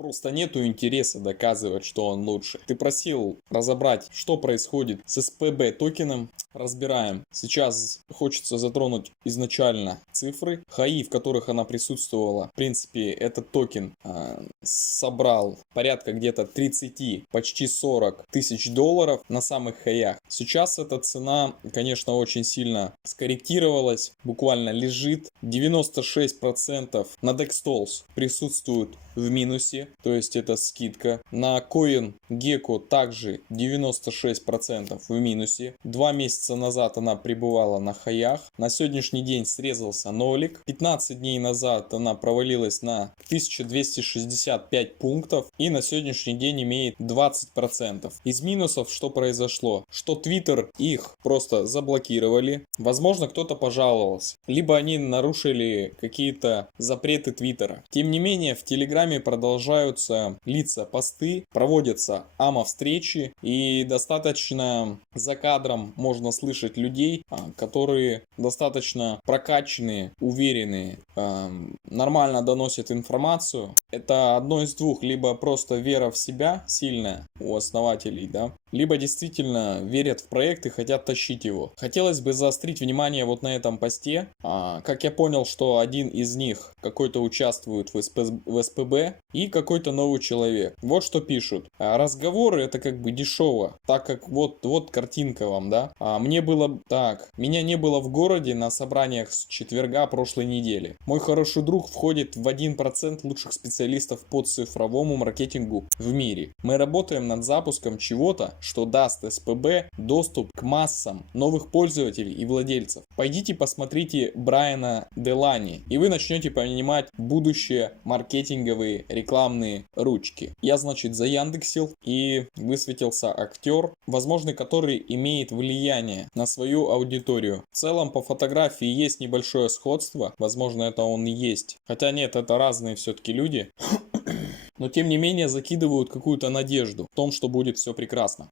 Просто нету интереса доказывать, что он лучше. Ты просил разобрать, что происходит с СПБ токеном. Разбираем. Сейчас хочется затронуть изначально цифры. ХАИ, в которых она присутствовала. В принципе, этот токен собрал порядка где-то 30, почти 40 тысяч долларов на самых хаях. Сейчас эта цена, конечно, очень сильно скорректировалась. Буквально лежит. 96% на DexTools присутствует в минусе, то есть это скидка. На CoinGecko также 96% в минусе. 2 месяца назад она пребывала на хаях. На сегодняшний день срезался нолик. 15 дней назад она провалилась на 1265 пунктов и на сегодняшний день имеет 20%. Из минусов что произошло? Что Twitter их просто заблокировали. Возможно, кто-то пожаловался. Либо они нарушили какие-то запреты Твиттера. Тем не менее, в Телеграме продолжаются литься посты, проводятся АМА-встречи, и достаточно за кадром можно слышать людей, которые достаточно прокачанные, уверенные, нормально доносят информацию. Это одно из двух: либо просто вера в себя сильная у основателей, да, либо действительно верят в проект и хотят тащить его. Хотелось бы заострить внимание вот на этом посте. Как я понял, что один из них какой-то участвует в СПБ и какой-то новый человек. Вот что пишут. Разговоры это как бы дешево, так как вот картинка вам, да. Меня не было в городе на собраниях с четверга прошлой недели. Мой хороший друг входит в 1% лучших специалистов по цифровому маркетингу в мире. Мы работаем над запуском чего-то, что даст СПБ доступ к массам новых пользователей и владельцев. Пойдите посмотрите Брайана Делани, и вы начнете понимать будущее маркетинговые рекламные ручки. Я, значит, заяндексил, и высветился актер, возможно, который имеет влияние на свою аудиторию. В целом по фотографии есть небольшое сходство, возможно, это он и есть. Хотя нет, это разные все-таки люди. Но тем не менее закидывают какую-то надежду в том, что будет все прекрасно.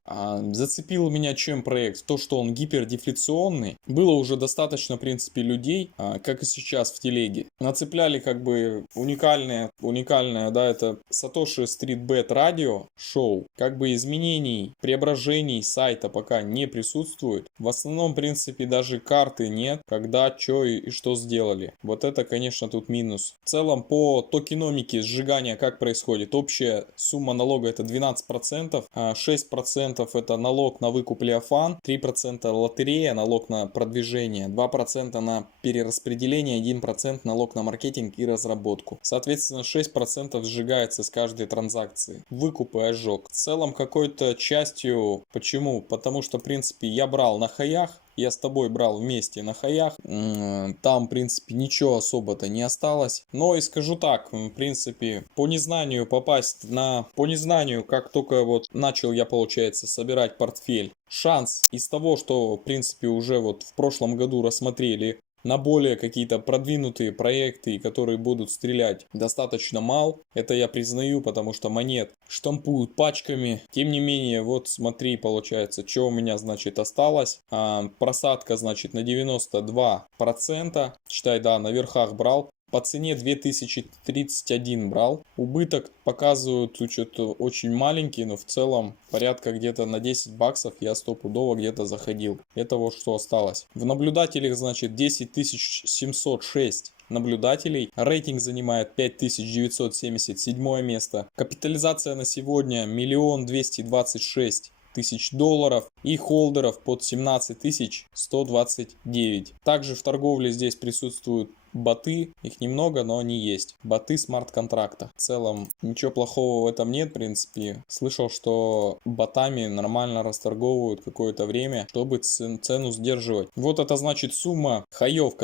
Зацепил меня чем проект? То, что он гипердефляционный. Было уже достаточно, в принципе, людей, как и сейчас в телеге. Нацепляли как бы уникальное, да, это Satoshi Street Bet Radio шоу. Как бы изменений, преображений сайта пока не присутствует. В основном, в принципе, даже карты нет, когда, что и что сделали. Вот это, конечно, тут минус. В целом по токеномике сжигания как происходит? Общая сумма налога это 12%, 6% это налог на выкуп Леофан, 3% лотерея, налог на продвижение, 2% на перераспределение, 1% налог на маркетинг и разработку. Соответственно, 6% сжигается с каждой транзакции. Выкуп и ожог. В целом какой-то частью, почему? Потому что, в принципе, я брал на хаях. Я с тобой брал вместе на хаях. Там, в принципе, ничего особо-то не осталось. Но и скажу так, в принципе, по незнанию как только вот начал я, получается, собирать портфель, шанс из того, что, в принципе, уже вот в прошлом году рассмотрели на более какие-то продвинутые проекты, которые будут стрелять, достаточно мал. Это я признаю, потому что монет штампуют пачками. Тем не менее, вот смотри, получается, что у меня, значит, осталось. Просадка, значит, на 92%. Считай, да, на верхах брал. По цене 2031 брал. Убыток показывают что-то очень маленький, но в целом порядка где-то на 10 баксов я стопудово где-то заходил. Это вот что осталось. В наблюдателях, значит, 10706 наблюдателей. Рейтинг занимает 5977 место. Капитализация на сегодня 1 226 000 долларов и холдеров под 17 129. Также в торговле здесь присутствуют боты, их немного, но они есть. Боты смарт-контракта. В целом ничего плохого в этом нет, в принципе. Слышал, что ботами нормально расторговывают какое-то время, чтобы цену сдерживать. Вот это значит сумма хаев,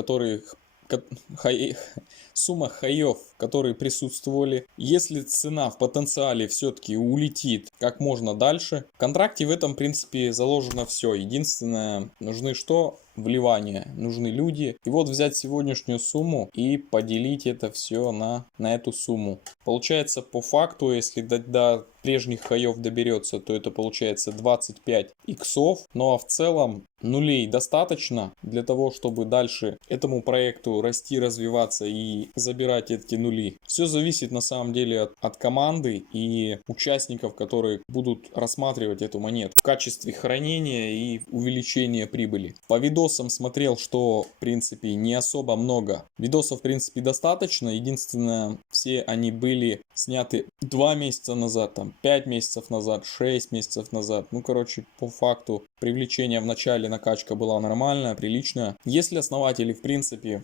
сумма хаев, которые присутствовали. Если цена в потенциале все-таки улетит как можно дальше, в контракте в этом, в принципе, заложено все. Единственное, нужны что? Вливания. Нужны люди. И вот взять сегодняшнюю сумму и поделить это все на эту сумму. Получается, по факту, если прежних хаев доберется, то это получается 25 иксов. Ну а в целом нулей достаточно для того, чтобы дальше этому проекту расти, развиваться и забирать эти нули. Все зависит на самом деле от команды и участников, которые будут рассматривать эту монету в качестве хранения и увеличения прибыли. По видосам смотрел, что в принципе не особо много. Видосов в принципе достаточно. Единственное, все они были сняты 2 месяца назад, там 5 месяцев назад, 6 месяцев назад. Ну короче, по факту привлечение в начале, накачка была нормальная, приличная. Если основатели в принципе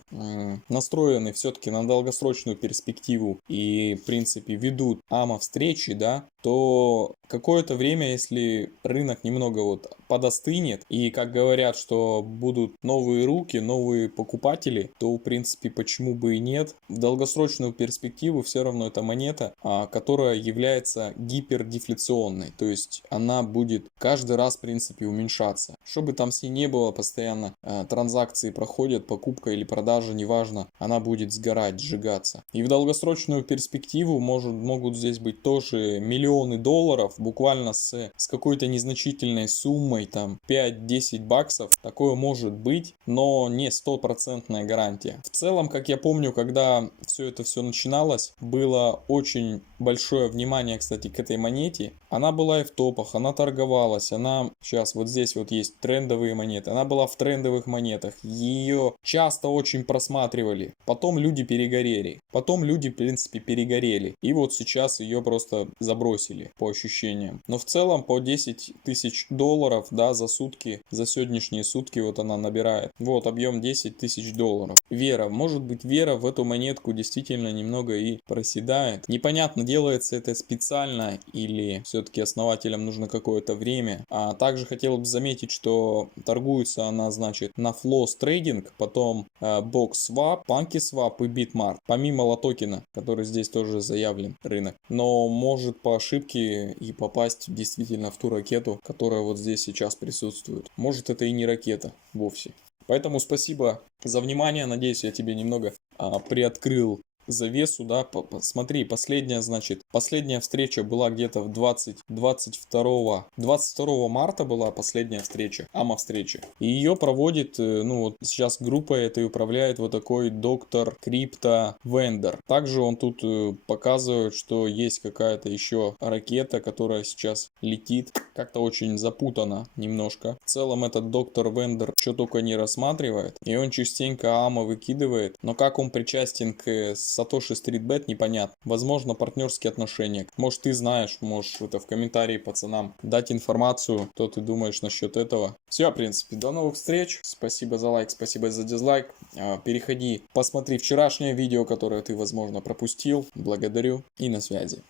настроены все-таки на долгосрочную перспективу и в принципе ведут АМА встречи, да, то какое-то время, если рынок немного вот подостынет и, как говорят, что будут новые руки, новые покупатели, то в принципе почему бы и нет. В долгосрочную перспективу все равно это монета, которая является гипердефляционной, то есть она будет каждый раз в принципе уменьшаться. Что бы там с ней не было, постоянно транзакции проходят, покупка или продажа, неважно, она будет сгорать, сжигаться. И в долгосрочную перспективу могут здесь быть тоже миллионы долларов, буквально с какой-то незначительной суммой, там 5-10 баксов, такое может быть, но не стопроцентная гарантия. В целом, как я помню, когда все это начиналось, было очень большое внимание, кстати, к этой монете. Она была и в топах, она торговалась, она сейчас вот здесь вот есть трендовые монеты, она была в трендовых монетах, ее часто очень просматривали, потом люди перегорели, в принципе перегорели, и вот сейчас ее просто забросили по ощущениям. Но в целом по 10 тысяч долларов, да, за сутки, за сегодняшние сутки вот она набирает. Вот объем 10 тысяч долларов. Вера, может быть, вера в эту монетку действительно немного и проседает. Непонятно, делается это специально или все-таки основателям нужно какое-то время. А также хотел бы заметить, что торгуется она, значит, на Floss Trading, потом BoxSwap, PancakeSwap и Bitmart. Помимо лотокена, который здесь тоже заявлен рынок. Но может по ошибке и попасть действительно в ту ракету, которая вот здесь сейчас присутствует. Может это и не ракета вовсе. Поэтому спасибо за внимание. Надеюсь, я тебе немного приоткрыл завесу, да. Смотри, последняя встреча была где-то в 22 марта была последняя встреча, АМА встреча. И ее проводит, ну вот сейчас группа этой управляет вот такой доктор Крипто Вендор. Также он тут показывает, что есть какая-то еще ракета, которая сейчас летит. Как-то очень запутано немножко. В целом этот доктор Вендор что только не рассматривает. И он частенько АМА выкидывает. Но как он причастен к Satoshi Street Bet, непонятно. Возможно, партнерские отношения. Может, ты знаешь, можешь это в комментарии пацанам дать информацию, что ты думаешь насчет этого. Все, в принципе, до новых встреч. Спасибо за лайк, спасибо за дизлайк. Переходи, посмотри вчерашнее видео, которое ты, возможно, пропустил. Благодарю и на связи.